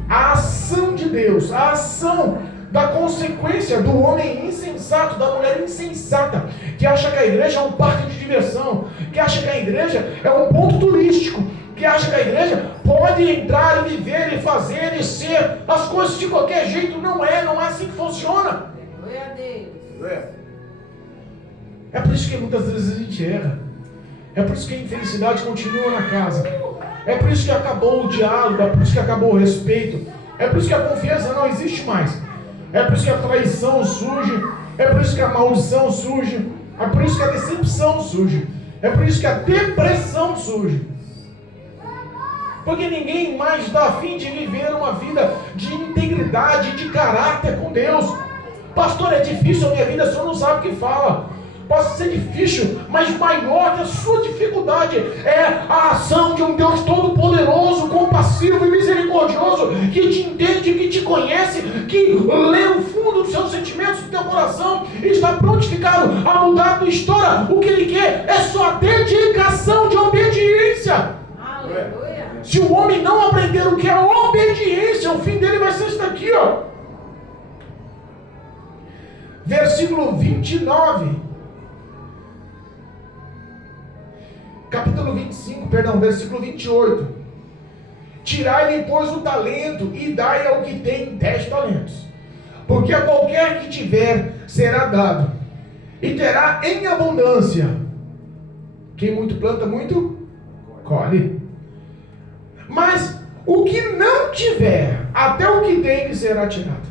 a ação de Deus, a ação da consequência do homem insensato, da mulher insensata, que acha que a igreja é um parque de diversão, que acha que a igreja é um ponto turístico, que acha que a igreja pode entrar e viver e fazer e ser as coisas de qualquer jeito. Não é assim que funciona. Glória a Deus. É por isso que muitas vezes a gente erra. É por isso que a infelicidade continua na casa. É por isso que acabou o diálogo, é por isso que acabou o respeito. É por isso que a confiança não existe mais. É por isso que a traição surge. É por isso que a maldição surge. É por isso que a decepção surge. É por isso que a depressão surge. Porque ninguém mais dá a fim de viver uma vida de integridade, de caráter com Deus. Pastor, é difícil a minha vida, o senhor não sabe o que fala. Pode ser difícil, mas maior que a sua dificuldade é a ação de um Deus todo-poderoso, compassivo e misericordioso, que te entende, que te conhece, que lê o fundo dos seus sentimentos, do teu coração, e está prontificado a mudar a tua história. O que Ele quer é só dedicação de obediência. Aleluia. Se o homem não aprender o que é obediência, o fim dele vai ser isso daqui, ó. Versículo 29. Capítulo 25, perdão, versículo 28. Tirai-lhe, pois, o talento e dai ao que tem 10 talentos. Porque a qualquer que tiver será dado, e terá em abundância. Quem muito planta, muito colhe. Mas o que não tiver, até o que tem lhe será tirado.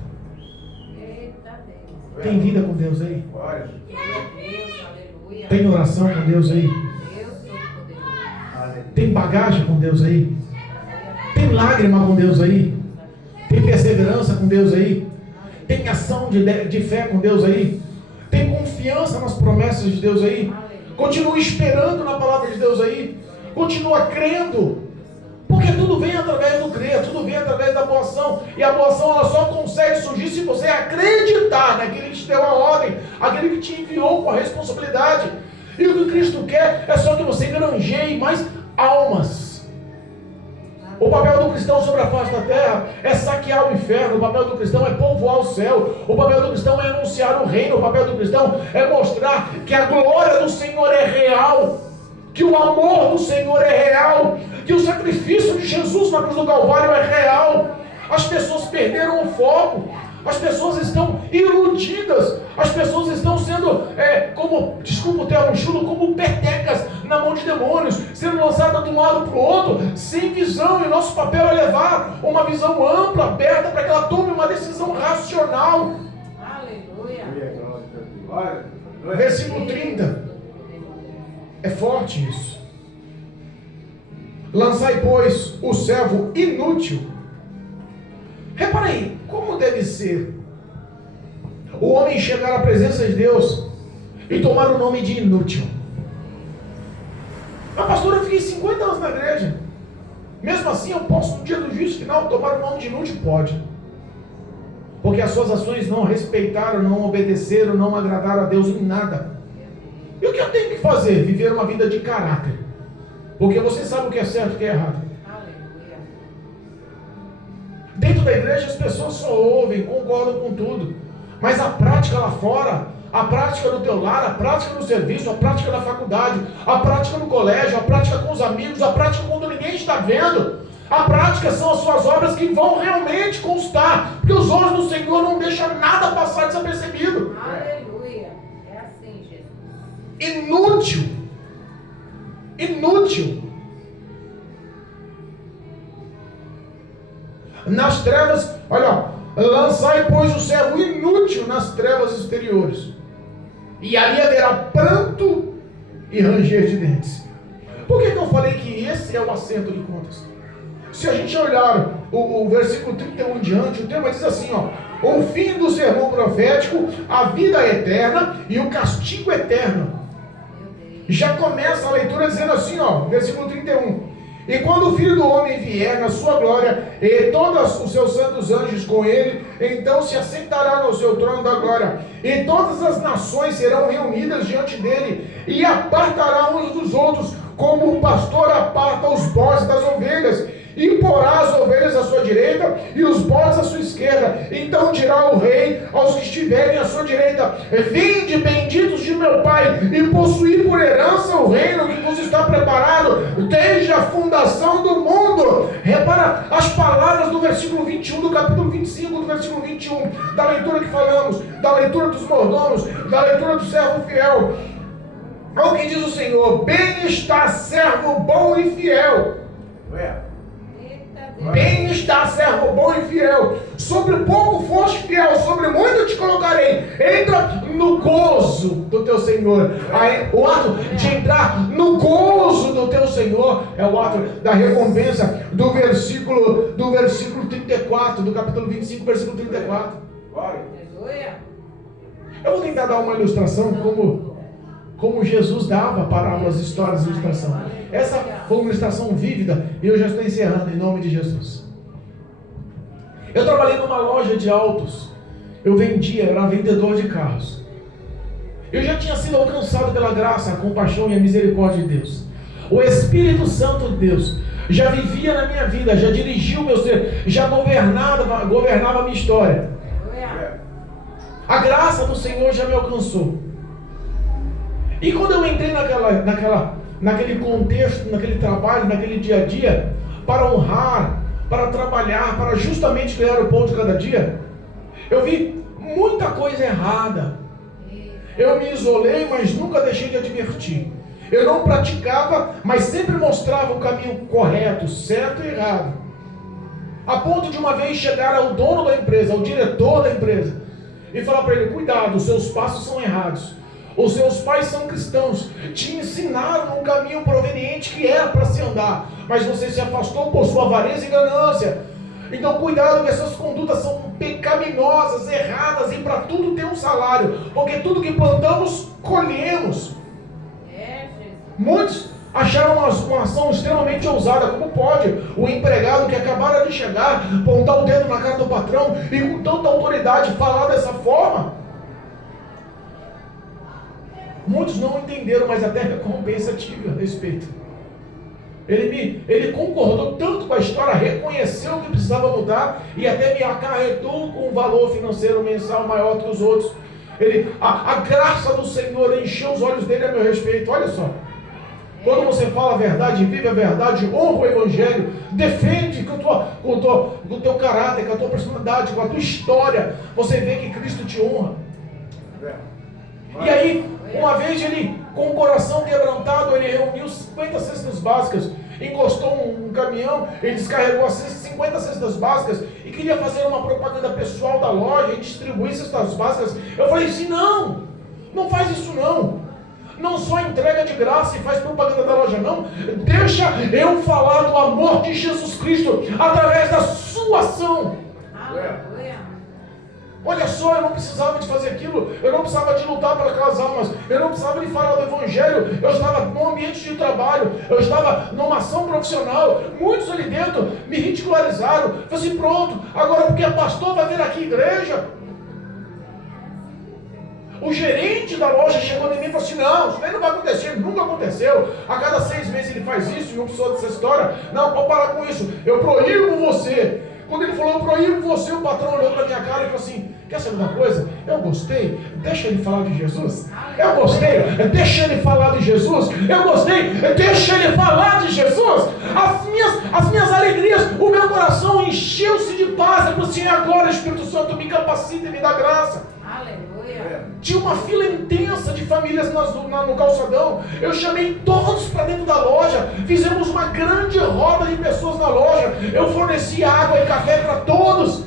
Eita Deus. Tem vida com Deus aí? Glória a Deus, aleluia. Tem oração com Deus aí? Deus todo-poderoso. Tem bagagem com Deus aí? Tem lágrima com Deus aí? Tem perseverança com Deus aí? Tem ação de fé com Deus aí? Tem confiança nas promessas de Deus aí? Continua esperando na palavra de Deus aí? Continua crendo? Porque tudo vem através do crer, tudo vem através da boa ação. E a boa ação ela só consegue surgir se você acreditar naquele que te deu a ordem, aquele que te enviou com a responsabilidade. E o que Cristo quer é só que você granjeie mais almas. O papel do cristão sobre a face da terra é saquear o inferno. O papel do cristão é povoar o céu. O papel do cristão é anunciar o reino. O papel do cristão é mostrar que a glória do Senhor é real, que o amor do Senhor é real, que o sacrifício de Jesus na cruz do Calvário é real. As pessoas perderam o foco. As pessoas estão iludidas. As pessoas estão sendo, desculpa o termo chulo, como petecas na mão de demônios, sendo lançadas de um lado para o outro, sem visão. E nosso papel é levar uma visão ampla, aberta, para que ela tome uma decisão racional. Aleluia. Versículo 30. É forte isso. Lançai, pois, o servo inútil. Repara aí, como deve ser o homem chegar à presença de Deus e tomar o nome de inútil. Mas pastor, eu fiquei 50 anos na igreja. Mesmo assim eu posso no dia do juízo final tomar o nome de inútil? Pode. Porque as suas ações não respeitaram, não obedeceram, não agradaram a Deus em nada. E o que eu tenho que fazer? Viver uma vida de caráter. Porque você sabe o que é certo e o que é errado. Aleluia. Dentro da igreja as pessoas só ouvem, concordam com tudo. Mas a prática lá fora, a prática no teu lar, a prática no serviço, a prática na faculdade, a prática no colégio, a prática com os amigos, a prática quando ninguém está vendo. A prática são as suas obras que vão realmente constar. Porque os olhos do Senhor não deixam nada passar desapercebido. Aleluia. É assim, Jesus. Inútil. Inútil. Nas trevas, olha, lançai, pois, o servo inútil nas trevas exteriores. E ali haverá pranto e ranger de dentes. Por que eu falei que esse é o acerto de contas? Se a gente olhar o versículo 31 em diante, o tema diz assim, ó: o fim do sermão profético, a vida eterna e o castigo eterno. Já começa a leitura dizendo assim, ó, versículo 31. E quando o Filho do Homem vier na sua glória, e todos os seus santos anjos com ele, então se assentará no seu trono da glória, e todas as nações serão reunidas diante dele, e apartará uns dos outros, como o pastor aparta os bodes das ovelhas, e porá as ovelhas à sua direita e os bodes à sua esquerda. Então dirá o rei aos que estiverem à sua direita: vinde, benditos de meu Pai, e possuí por herança o reino que vos está preparado desde a fundação do mundo. Repara as palavras do versículo 21 do capítulo 25, do versículo 21, da leitura que falamos, da leitura dos mordomos, da leitura do servo fiel. Olha o que diz o Senhor: bem está servo bom e fiel. Bem está, servo bom e fiel. Sobre pouco foste fiel, sobre muito te colocarei. Entra no gozo do teu Senhor. Aí, o ato de entrar no gozo do teu Senhor é o ato da recompensa do versículo 34, do capítulo 25, versículo 34. Aleluia. Eu vou tentar dar uma ilustração como Jesus dava parábolas, histórias de ilustração. Essa foi uma ilustração vívida e eu já estou encerrando em nome de Jesus. Eu trabalhei numa loja de autos. Eu era vendedor de carros. Eu já tinha sido alcançado pela graça, a compaixão e a misericórdia de Deus. O Espírito Santo de Deus já vivia na minha vida, já dirigiu o meu ser, já governava a minha história. A graça do Senhor já me alcançou. E quando eu entrei naquele contexto, naquele trabalho, naquele dia a dia, para honrar, para trabalhar, para justamente ganhar o pão de cada dia, eu vi muita coisa errada. Eu me isolei, mas nunca deixei de advertir. Eu não praticava, mas sempre mostrava o caminho correto, certo e errado. A ponto de uma vez chegar ao dono da empresa, ao diretor da empresa, e falar para ele: cuidado, os seus passos são errados. Os seus pais são cristãos, te ensinaram um caminho proveniente que era para se andar, mas você se afastou por sua avareza e ganância. Então cuidado, que essas condutas são pecaminosas, erradas, e para tudo tem um salário, porque tudo que plantamos, colhemos. Muitos acharam uma ação extremamente ousada. Como pode o empregado que acabara de chegar apontar o dedo na cara do patrão e com tanta autoridade falar dessa forma? Muitos não entenderam, mas até recompensa tive a respeito. Ele concordou tanto com a história, reconheceu que precisava mudar e até me acarretou com um valor financeiro mensal maior que os outros. A graça do Senhor encheu os olhos dele a meu respeito. Olha só, quando você fala a verdade, vive a verdade, honra o Evangelho, defende com o teu caráter, com a tua personalidade, com a tua história, você vê que Cristo te honra. E aí, uma vez ele, com o coração quebrantado, ele reuniu 50 cestas básicas, encostou um caminhão, ele descarregou as 50 cestas básicas e queria fazer uma propaganda pessoal da loja e distribuir cestas básicas. Eu falei assim: não faz isso não. Não só entrega de graça e faz propaganda da loja, não. Deixa eu falar do amor de Jesus Cristo através da sua ação. Aleluia. Olha só, eu não precisava de fazer aquilo, eu não precisava de lutar para aquelas almas, eu não precisava de falar do Evangelho, eu estava num ambiente de trabalho, eu estava numa ação profissional, muitos ali dentro me ridicularizaram, eu falei assim, pronto, agora porque é pastor vai vir aqui igreja. O gerente da loja chegou em mim e falou assim, não, isso aí não vai acontecer, nunca aconteceu, a cada 6 meses ele faz isso, e não precisou dessa história, não, pode parar com isso, eu proíbo você. Quando ele falou, eu proíbo você, o patrão olhou para minha cara e falou assim, quer saber uma coisa? Eu gostei, deixa ele falar de Jesus. Eu gostei, deixa ele falar de Jesus. Eu gostei, deixa ele falar de Jesus. As minhas alegrias, o meu coração encheu-se de paz. Eu falei assim, agora Espírito Santo me capacita e me dá graça. Tinha uma fila intensa de famílias no calçadão. Eu chamei todos para dentro da loja. Fizemos uma grande roda de pessoas na loja. Eu forneci água e café para todos.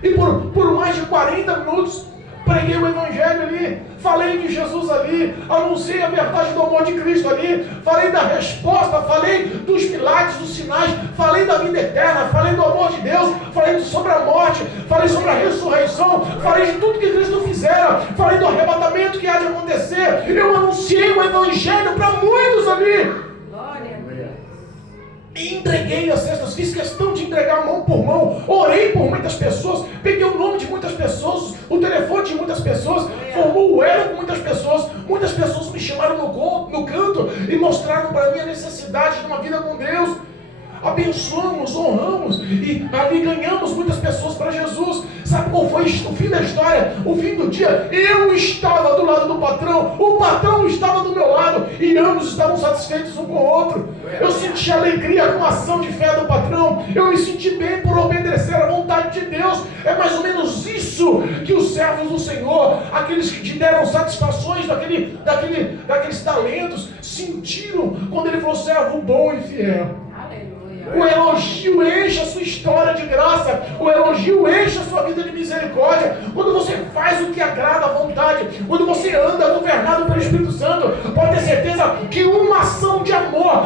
E por mais de 40 minutos preguei o Evangelho ali, falei de Jesus ali, anunciei a verdade do amor de Cristo ali, falei da resposta, falei dos milagres, dos sinais, falei da vida eterna, falei do amor de Deus, falei sobre a morte, falei sobre a ressurreição, falei de tudo que Cristo fizera, falei do arrebatamento que há de acontecer. Eu anunciei o Evangelho para muitos ali. E entreguei as cestas, fiz questão de entregar mão por mão, orei por muitas pessoas, peguei o nome de muitas pessoas, o telefone de muitas pessoas, formou o elo com muitas pessoas me chamaram no canto e mostraram para mim a necessidade de uma vida com Deus. Abençoamos, honramos e ali ganhamos muitas pessoas para Jesus. Sabe qual foi o fim da história? O fim do dia, eu estava do lado do patrão, o patrão estava do meu lado e ambos estavam satisfeitos um com o outro. Eu senti alegria com a ação de fé do patrão, eu me senti bem por obedecer à vontade de Deus. É mais ou menos isso que os servos do Senhor, aqueles que te deram satisfações daqueles talentos, sentiram quando ele falou, servo bom e fiel. O elogio enche a sua história de graça. O elogio enche a sua vida de misericórdia. Quando você faz o que agrada à vontade, quando você anda governado pelo Espírito Santo, pode ter certeza que uma ação de amor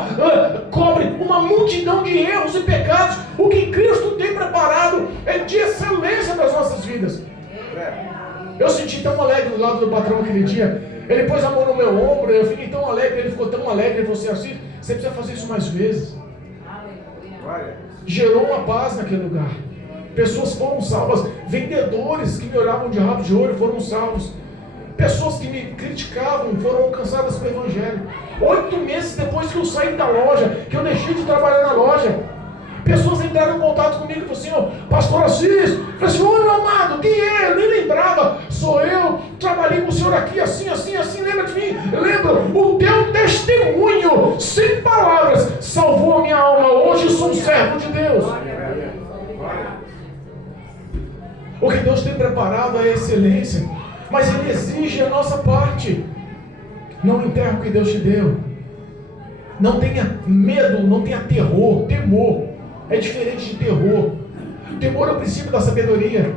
cobre uma multidão de erros e pecados. O que Cristo tem preparado é de excelência para as nossas vidas. Eu senti tão alegre do lado do patrão aquele dia. Ele pôs a mão no meu ombro, eu fiquei tão alegre, ele ficou tão alegre. Ele falou assim, você precisa fazer isso mais vezes. Gerou uma paz naquele lugar. Pessoas foram salvas. Vendedores que me olhavam de rabo de olho foram salvos. Pessoas que me criticavam foram alcançadas pelo Evangelho. 8 meses depois que eu saí da loja, que eu deixei de trabalhar na loja, pessoas entraram em contato comigo e falaram assim, pastor Assis, eu falei assim, oi meu amado, quem é? Eu nem lembrava, sou eu, trabalhei com o senhor aqui, assim, lembra de mim? Eu lembro, o teu testemunho, sem palavras, salvou a minha alma, hoje sou um servo de Deus. O que Deus tem preparado é excelência, mas Ele exige a nossa parte. Não enterra o que Deus te deu. Não tenha medo, não tenha terror, temor. É diferente de terror. Temor é o princípio da sabedoria.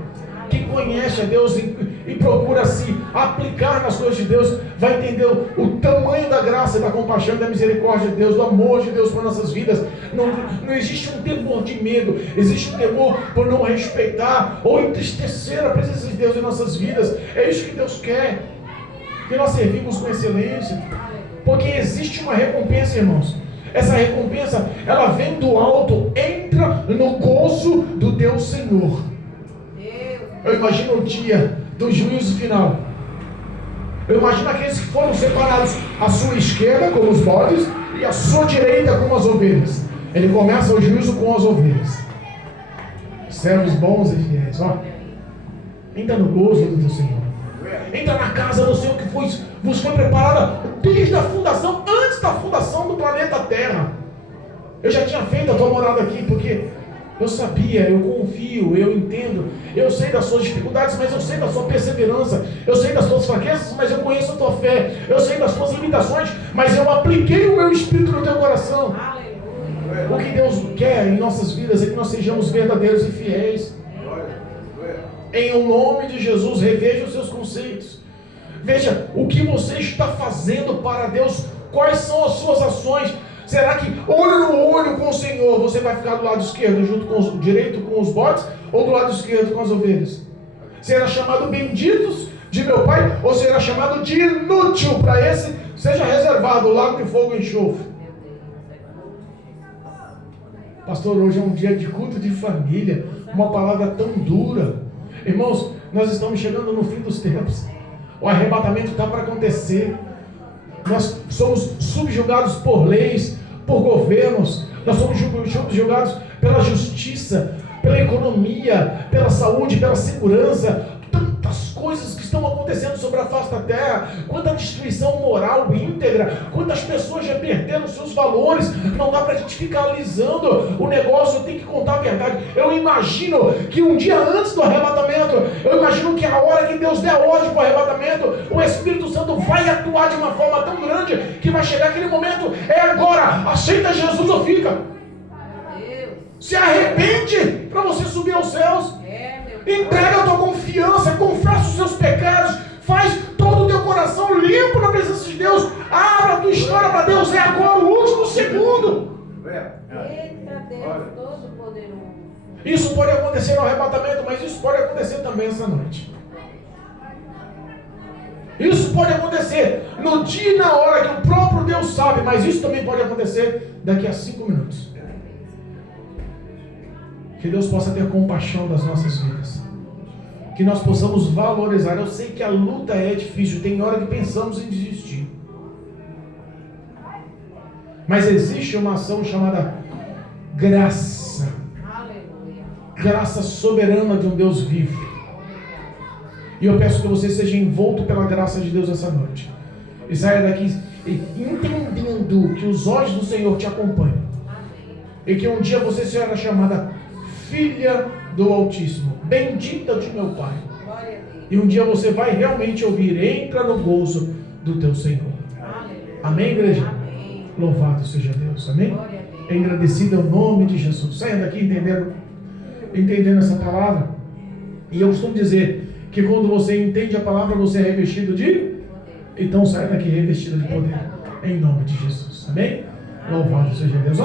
Quem conhece a Deus e procura se aplicar nas coisas de Deus, vai entender o tamanho da graça, da compaixão e da misericórdia de Deus, do amor de Deus para nossas vidas. Não existe um temor de medo, existe um temor por não respeitar ou entristecer a presença de Deus em nossas vidas. É isso que Deus quer, que nós servimos com excelência, porque existe uma recompensa, irmãos. Essa recompensa, ela vem do alto, entra no gozo do teu Senhor. Eu imagino o dia do juízo final. Eu imagino aqueles que foram separados, à sua esquerda como os bodes e à sua direita como as ovelhas. Ele começa o juízo com as ovelhas. Servos bons e fiéis, ó. Entra no gozo do teu Senhor. Entra na casa do Senhor que vos foi preparada desde a fundação, antes da fundação do planeta Terra. Eu já tinha feito a tua morada aqui, porque eu sabia, eu confio, eu entendo, eu sei das suas dificuldades, mas eu sei da sua perseverança, eu sei das suas fraquezas, mas eu conheço a tua fé, eu sei das suas limitações, mas eu apliquei o meu Espírito no teu coração. O que Deus quer em nossas vidas é que nós sejamos verdadeiros e fiéis. Em o nome de Jesus, reveja os seus conceitos. Veja o que você está fazendo para Deus. Quais são as suas ações? Será que olho no olho com o Senhor, você vai ficar do lado esquerdo junto com direito com os bodes, ou do lado esquerdo com as ovelhas? Será chamado benditos de meu Pai, ou será chamado de inútil? Para esse seja reservado o lago de fogo e enxofre. Pastor, hoje é um dia de culto de família, uma palavra tão dura. Irmãos, nós estamos chegando no fim dos tempos. O arrebatamento está para acontecer. Nós somos subjugados por leis, por governos. Nós somos subjugados pela justiça, pela economia, pela saúde, pela segurança. Tantas coisas que estão acontecendo sobre a face da terra. Quanta destruição moral íntegra. Quantas pessoas já perderam seus valores. Não dá para a gente ficar alisando o negócio. Eu tenho que contar a verdade. Eu imagino que um dia antes do arrebatamento, eu imagino que a hora que Deus der ordem para o arrebatamento, o Espírito Santo vai atuar de uma forma tão grande que vai chegar aquele momento. É agora. Aceita Jesus ou fica. Se arrepende para você subir aos céus. Entrega a tua confiança, confessa os seus pecados, faz todo o teu coração limpo na presença de Deus. Abra a tua história para Deus. É agora o último segundo. Eita Deus Todo-Poderoso. Isso pode acontecer no arrebatamento, mas isso pode acontecer também essa noite. Isso pode acontecer no dia e na hora que o próprio Deus sabe, mas isso também pode acontecer daqui a 5 minutos. Que Deus possa ter compaixão das nossas vidas. Que nós possamos valorizar. Eu sei que a luta é difícil. Tem hora que pensamos em desistir. Mas existe uma ação chamada graça. Aleluia. Graça soberana de um Deus vivo. E eu peço que você seja envolto pela graça de Deus essa noite. E saia daqui entendendo que os olhos do Senhor te acompanham. E que um dia você será chamada filha do Altíssimo, bendita de meu Pai. E um dia você vai realmente ouvir: entra no gozo do teu Senhor. Amém, igreja? Amém. Louvado seja Deus. Amém? Agradecido é o nome de Jesus. Saia daqui entendendo essa palavra. E eu costumo dizer que quando você entende a palavra, você é revestido de... Então saia daqui revestido de poder. Em nome de Jesus. Amém? Louvado seja Deus.